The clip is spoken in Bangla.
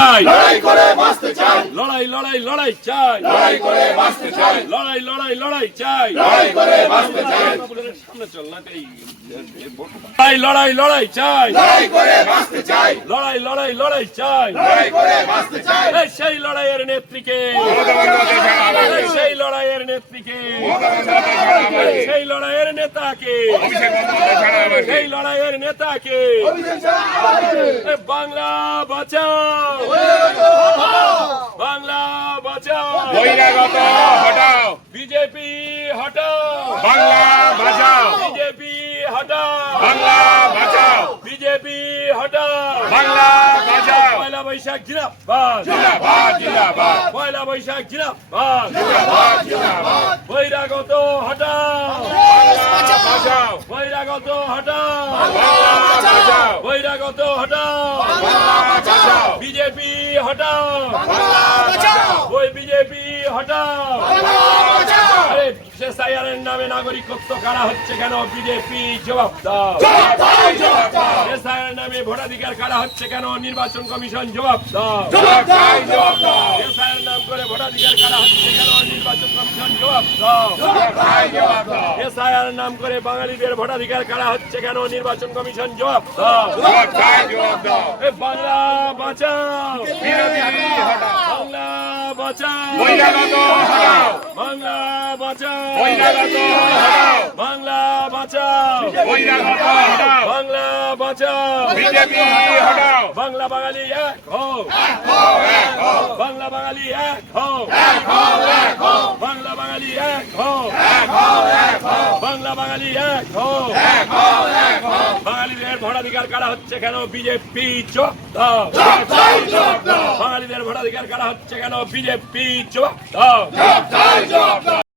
লড়াই করে বাঁচতে চাই, লড়াই লড়াই লড়াই চাই, লড়াই করে বাঁচতে চাই, লড়াই লড়াই লড়াই চাই, লড়াই করে বাঁচতে চাই, সামনে চল না এই লড়াই লড়াই চাই, লড়াই করে বাঁচতে চাই, লড়াই লড়াই লড়াই চাই, লড়াই করে বাঁচতে চাই। এই সেই লড়াইয়ের নেত্রীকে, এই সেই লড়াইয়ের নেত্রীকে, এই সেই লড়াইয়ের নেতাকে, সেই লড়াইয়ের নেতাকে, এ বাংলা বাঁচাও, বাংলা বাঁচাও, বহিরাগত হটাও, বিজেপি হটাও, বাংলা বাঁচাও, বিজেপি হটাও, বাংলা বাঁচাও, বিজেপি হটাও, বাংলা বাঁচাও, পয়লা বৈশাখ জিন্দাবাদ, জিন্দাবাদ জিন্দাবাদ পয়লা বৈশাখ জিন্দাবাদ, জিন্দাবাদ জিন্দাবাদ, বহিরাগত হটাও, বাংলা বাঁচাও, বহিরাগত হটাও, বাংলা বাঁচাও, বহিরাগত হটাও, বাংলা বাঁচাও, বিজেপি হটাও, বাংলা বাঁচাও, ওই বিজেপি হটাও, বাংলা বাঁচাও, আরে এসআইআরের নামে নাগরিকত্ব কারা হচ্ছে কেন? বিজেপি জবাব দাও। জবাব দাও, এসআইআর নামে ভোটাধিকার কারা হচ্ছে কেন? নির্বাচন কমিশন জবাব দাও। জবাব দাও, জবাব দাও, এসআইআর নাম করে ভোটাধিকার কারা হচ্ছে কেন? নির্বাচন কমিশন জবাব দাও। জবাব দাও, জবাব দাও, এসআইআর নাম করে বাঙালিদের ভোটাধিকার কারা হচ্ছে কেন? নির্বাচন কমিশন জবাব দাও। জবাব দাও, জবাব দাও, এ বাংলা বাঁচাও, বিরোধী হটাও, বাংলা বাঁচাও, বহিরাগত হটাও, বাংলা বাঁচাও, বহিরাগত হটাও, বাংলা বাঁচাও, বহিরাগত হটাও, বাংলা বাঁচাও, বিজেপি হটাও, বাংলা বাঙালি এক হও, বাংলা বাঙালি এক হও, বাংলা বাঙালি এক হও, বাংলা বাঙালি এক হও, বাঙালিদের ভোটাধিকার কারা হচ্ছে কেন? বিজেপি চোখ দাও। বাঙালিদের ভোটাধিকার কারা হচ্ছে কেন? বিজেপি চোখ দাও।